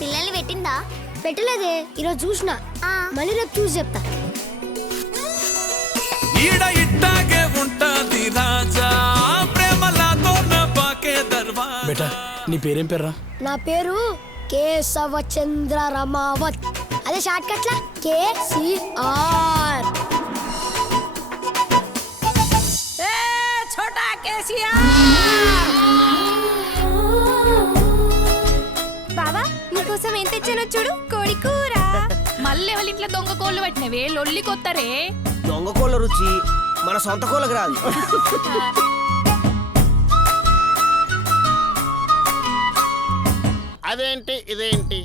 పిల్లల్ని పెట్టిందా? పెట్టలేదే, ఈరోజు చూసిన. మళ్ళీ రేపు చూసి చెప్తా. ఈడ ఇట్టాగే ఉంటాది రాజా ప్రేమలాతో నాకే దర్వాజా. బేటా నీ పేరేం పేర్రా? నా పేరు కేశవచంద్ర రమావత్. అదే షార్ట్ కట్ లా KCR. छोटा केसीआर బావా నీకోసం ఏం తెచ్చానో చూడు, కోడి కూర. మళ్ళీ వాళ్ళ ఇంట్లో దొంగ కోళ్ళు పట్టినవే లొల్లి కొత్తరే. దొంగ కోళ్ళ రుచి మన సొంత కోళ్ళకి రాదు. అదేంటి ఇదేంటి?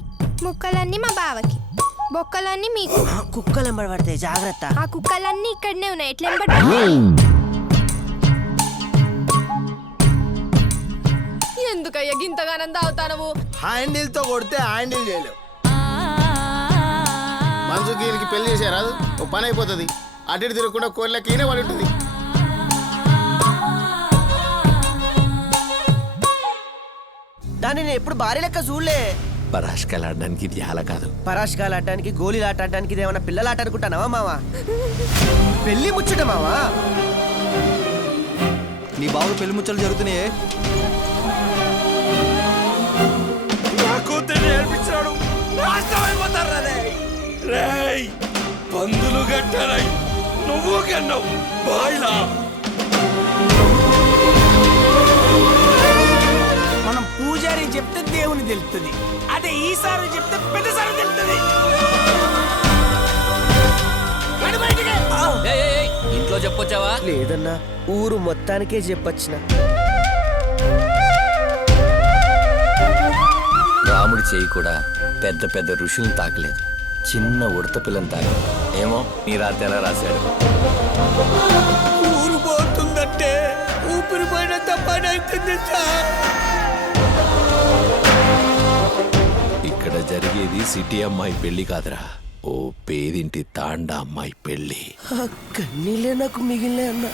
ముక్కలన్నీ మా బావకి, బొక్కలన్నీ మీకు. కుక్కలు ఎంబడి పడతాయి, జాగ్రత్త. ఆ కుక్కలన్నీ ఇక్కడనే ఉన్నాయి, ఎట్లా ఎందుకయ్యా గింతగానం తాగుతానవు? హ్యాండిల్ తో కొడితే హ్యాండిల్ చేయలేవు. మంజుకి ఈయనకి పెళ్లి చేసారాదు, ఓ పని అయిపోతుంది. అటు ఇటు తిరగకుండా కోళ్ళకి ఈయనే పడి ఉంటుంది. దాన్ని నేను ఎప్పుడు భార్య లెక్క చూడలే. పరాష్కాలు ఆడడానికి ఇది అలా కాదు. పరాష్కాలు ఆడటానికి, గోళీలు ఆట ఆడటానికి ఇదేమన్నా పిల్లలు ఆట అనుకుంటానావా మావా? పెళ్లి ముచ్చట మావా. నీ బాబు పెళ్లి ముచ్చలు జరుగుతున్నాయే. నేర్పించాడు నాశనమైపోతారు రేయ్. పందులు గట్టరై నువ్వు కన్నావు బాయిలా. మనం పూజారి చెప్తే దేవుని తెలుస్తుంది, అదే ఈసారి చెప్తే పెద్దసారి తెలుస్తుంది. ఇంట్లో చెప్పొచ్చావా? లేదన్నా, ఊరు మొత్తానికే చెప్పొచ్చిన. రాముడి చేయి కూడా పెద్ద పెద్ద ఋషుల్ని తాకలేదు, చిన్న ఉడత పిల్లని తాకి. ఏమో నీ రాత్రి ఎలా రాశాడు. ఊరు పోతుందంటే ఊపిరి పోయినంత పని అవుతుంది సార్. ఇక్కడ జరిగేది సిటీ అమ్మాయి పెళ్లి కాదురా, ఓ పేదింటి తాండా అమ్మాయి పెళ్లి. కన్నీళ్ళే నాకు మిగిలిన అన్నా.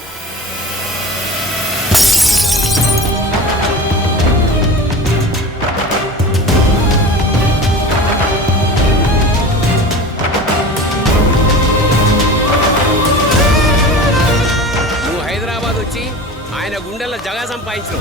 నువ్వు హైదరాబాద్ వచ్చి ఆయన గుండెల్లో జగా సంపాదించు.